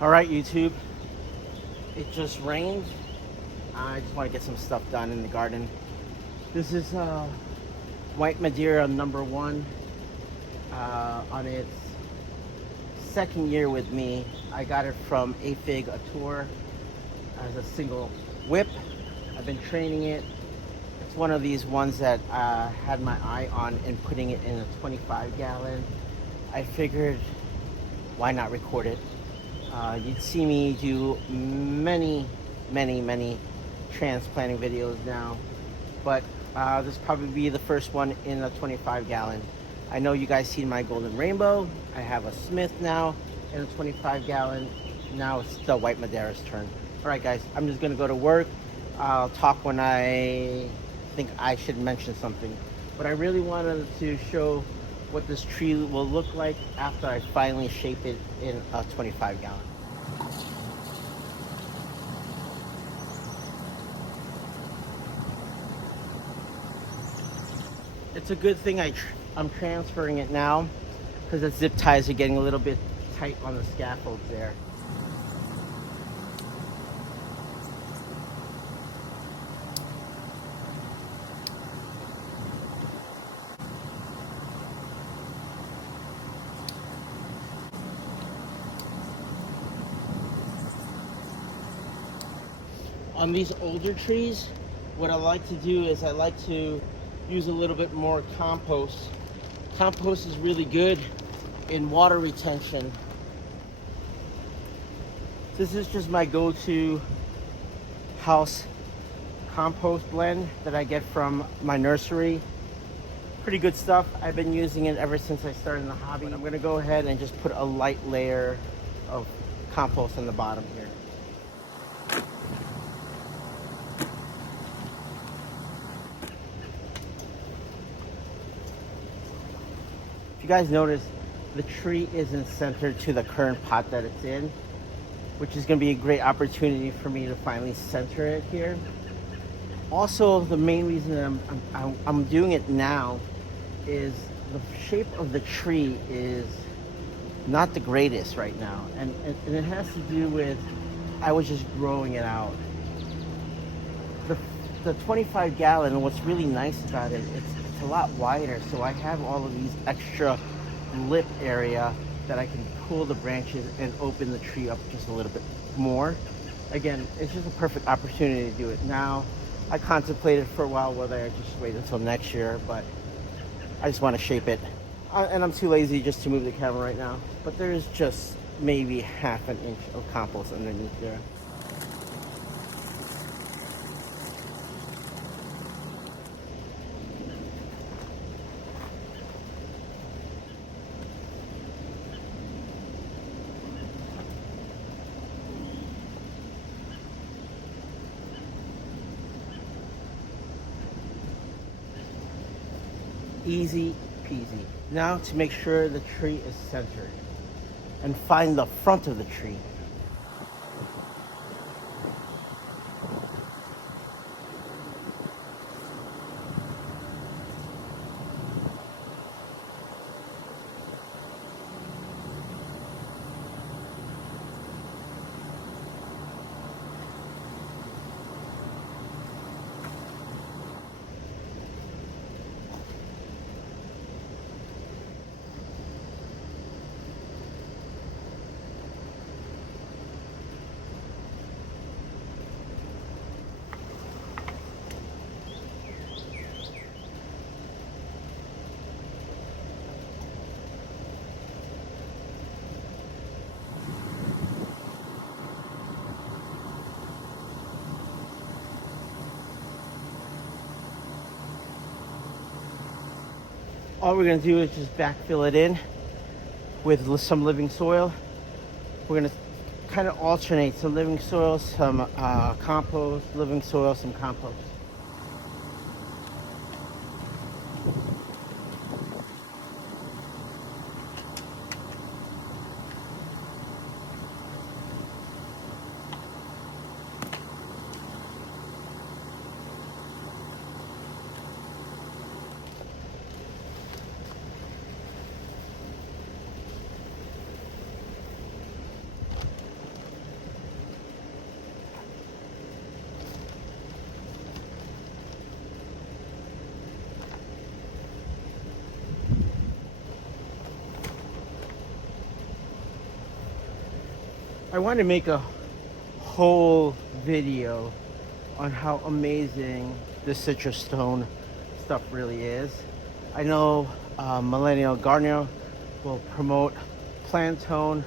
All right, YouTube. It just rained. I just want to get some stuff done in the garden. This is White Maderia #1 on its second year with me. I got it from A-Fig a tour as a single whip. I've been training it. It's one of these ones that I had my eye on and putting it in a 25 gallon. I figured, why not record it? You'd see me do many transplanting videos now, but this will probably be the first one in a 25 gallon. I know you guys seen my golden rainbow. I have a Smith now in a 25 gallon. Now it's the White Maderia's turn. All right, guys, I'm just gonna go to work. I'll talk when I think I should mention something. But I really wanted to show what this tree will look like after I finally shape it in a 25 gallon. It's a good thing I'm transferring it now, because the zip ties are getting a little bit tight on the scaffolds there. On these older trees, what I like to do is I like to use a little bit more compost. Compost is really good in water retention. This is just my go-to house compost blend that I get from my nursery. Pretty good stuff. I've been using it ever since I started in the hobby. I'm gonna go ahead and just put a light layer of compost on the bottom here. If you guys notice, the tree isn't centered to the current pot that it's in, which is going to be a great opportunity for me to finally center it here. Also, the main reason I'm doing it now is the shape of the tree is not the greatest right now, and it has to do with I was just growing it out. The 25 gallon, and what's really nice about it, it's a lot wider, so I have all of these extra lip area that I can pull the branches and open the tree up just a little bit more. Again, it's just a perfect opportunity to do it now. I contemplated for a while whether I just wait until next year, but I just want to shape it. And I'm too lazy just to move the camera right now, but there's just maybe ½ an inch of compost underneath there. Easy peasy. Now to make sure the tree is centered and find the front of the tree. All we're going to do is just backfill it in with some living soil. We're going to kind of alternate some living soil, some compost, living soil, some compost. I want to make a whole video on how amazing the citrus stone stuff really is. I know Millennial Gardener will promote plant tone.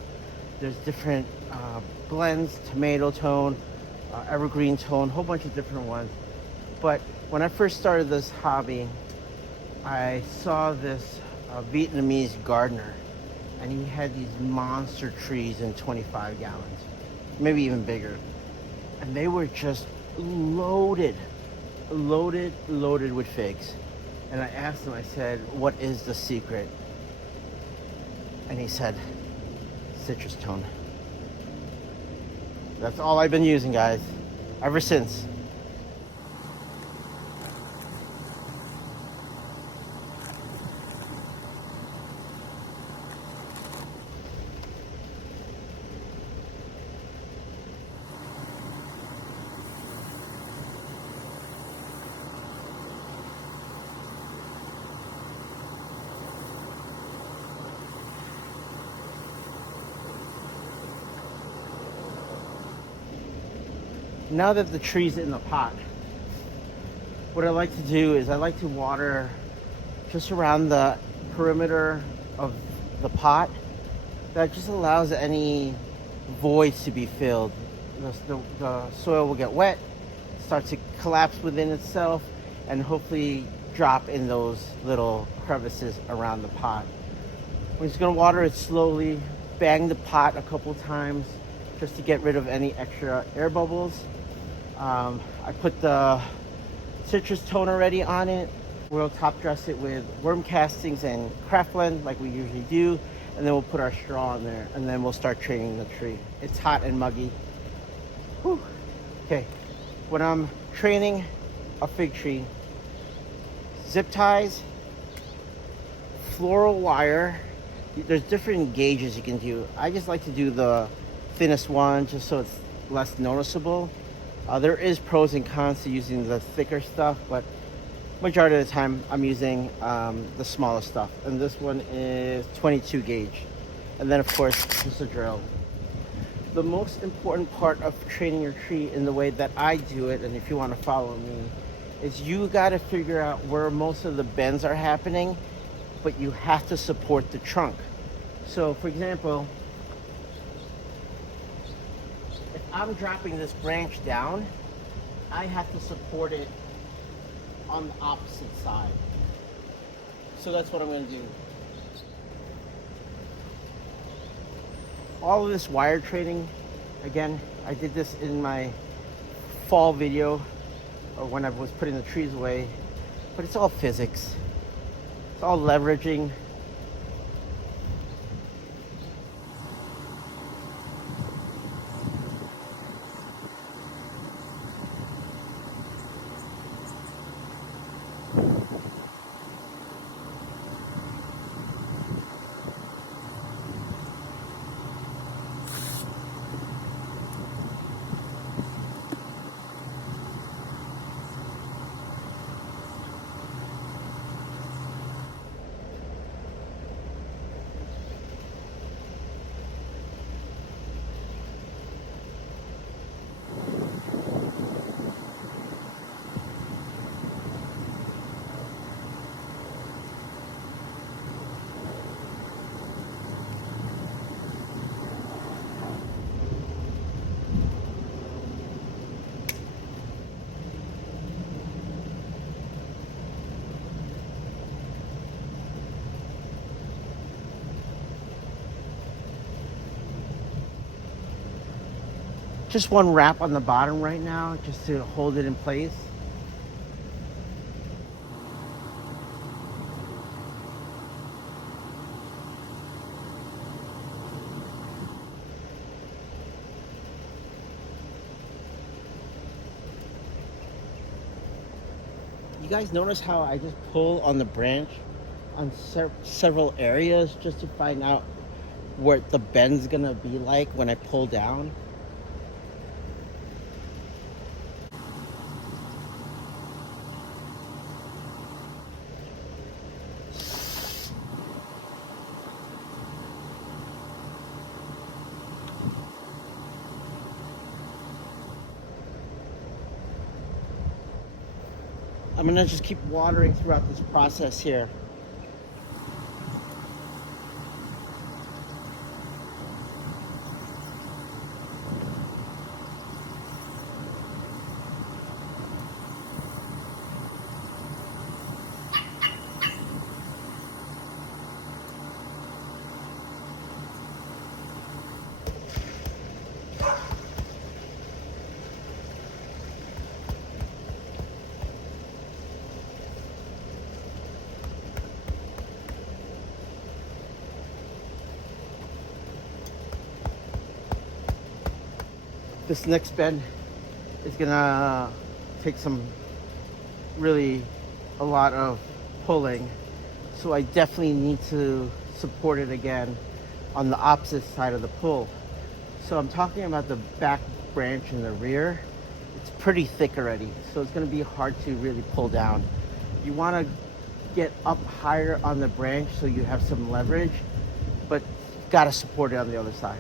There's different blends, tomato tone, evergreen tone, a whole bunch of different ones. But when I first started this hobby, I saw this Vietnamese gardener, and he had these monster trees in 25 gallons, maybe even bigger. And they were just loaded with figs. And I asked him, I said, what is the secret? And he said, citrus tone. That's all I've been using, guys, ever since. Now that the tree's in the pot, what I like to do is I like to water just around the perimeter of the pot. That just allows any voids to be filled. The soil will get wet, start to collapse within itself, and hopefully drop in those little crevices around the pot. We're just gonna water it slowly, bang the pot a couple times just to get rid of any extra air bubbles. I put the citrus tone already on it. We'll top dress it with worm castings and craft blend like we usually do, and then we'll put our straw in there, and then we'll start training the tree. It's hot and muggy. Whew. Okay, when I'm training a fig tree, zip ties, floral wire. There's different gauges you can do. I just like to do the thinnest one just so it's less noticeable. There is pros and cons to using the thicker stuff, but majority of the time I'm using the smaller stuff. And this one is 22 gauge. And then of course, just a drill. The most important part of training your tree in the way that I do it, and if you want to follow me, is you got to figure out where most of the bends are happening, but you have to support the trunk. So for example, if I'm dropping this branch down, I have to support it on the opposite side. So that's what I'm going to do. All of this wire training, again, I did this in my fall video or when I was putting the trees away, but it's all physics. It's all leveraging. Just one wrap on the bottom right now, just to hold it in place. You guys notice how I just pull on the branch on several areas just to find out what the bend's gonna be like when I pull down? I'm gonna just keep watering throughout this process here. This next bed is gonna take really a lot of pulling, so I definitely need to support it again on the opposite side of the pull. So I'm talking about the back branch in the rear. It's pretty thick already, so it's gonna be hard to really pull down. You wanna get up higher on the branch so you have some leverage, but you've gotta support it on the other side.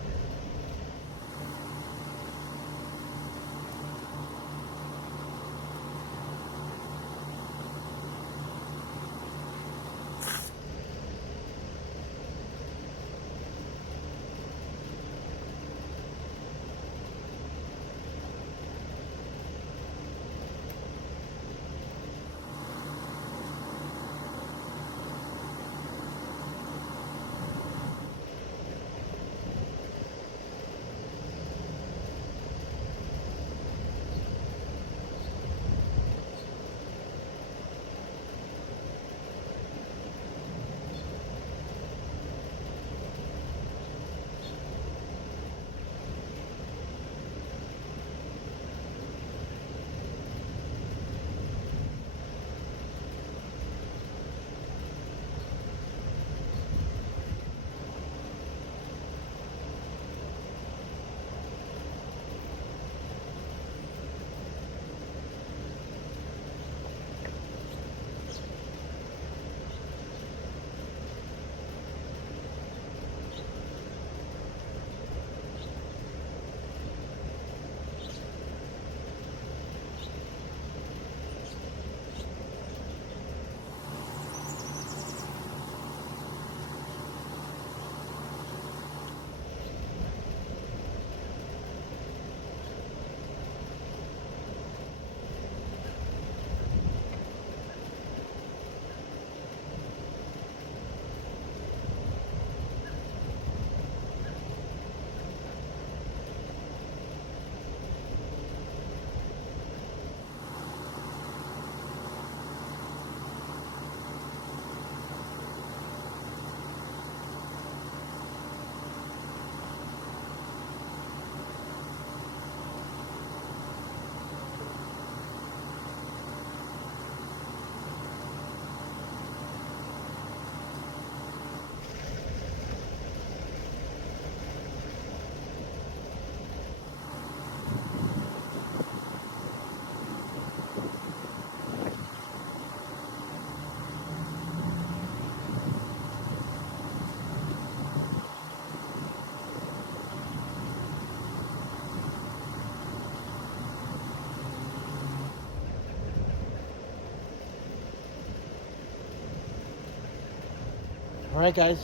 All right, guys,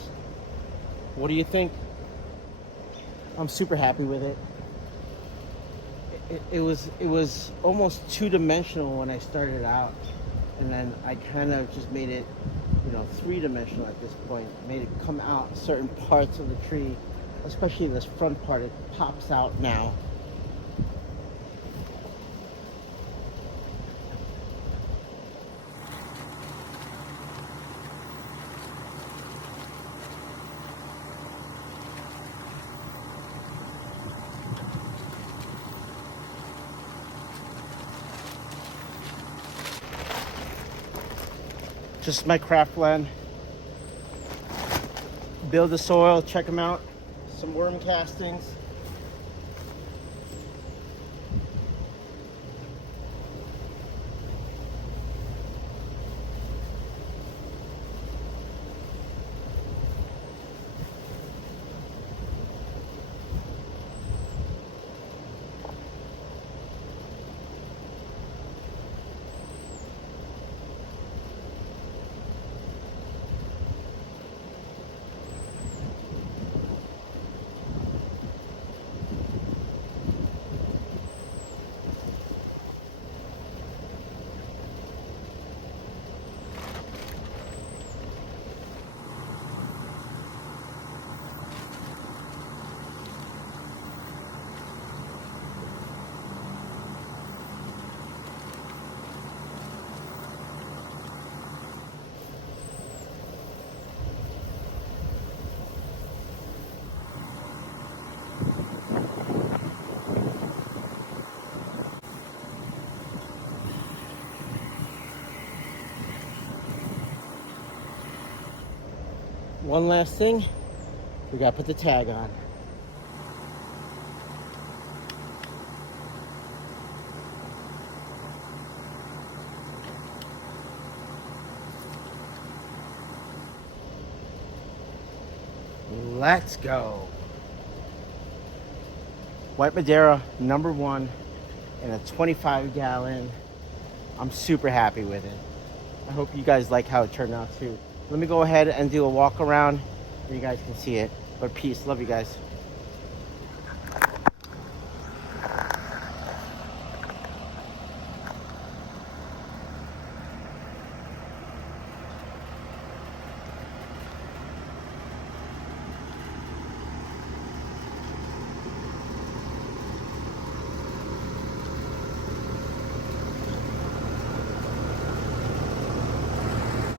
what do you think? I'm super happy with it. It was almost two-dimensional when I started out, and then I kind of just made it, three-dimensional at this point. Made it come out certain parts of the tree, especially this front part. It pops out now. Just my craft land. Build the soil, check them out. Some worm castings. one last thing, we gotta put the tag on. Let's go. White Madeira, number 1 in a 25-gallon. I'm super happy with it. I hope you guys like how it turned out too. Let me go ahead and do a walk around so you guys can see it. But peace, love you guys.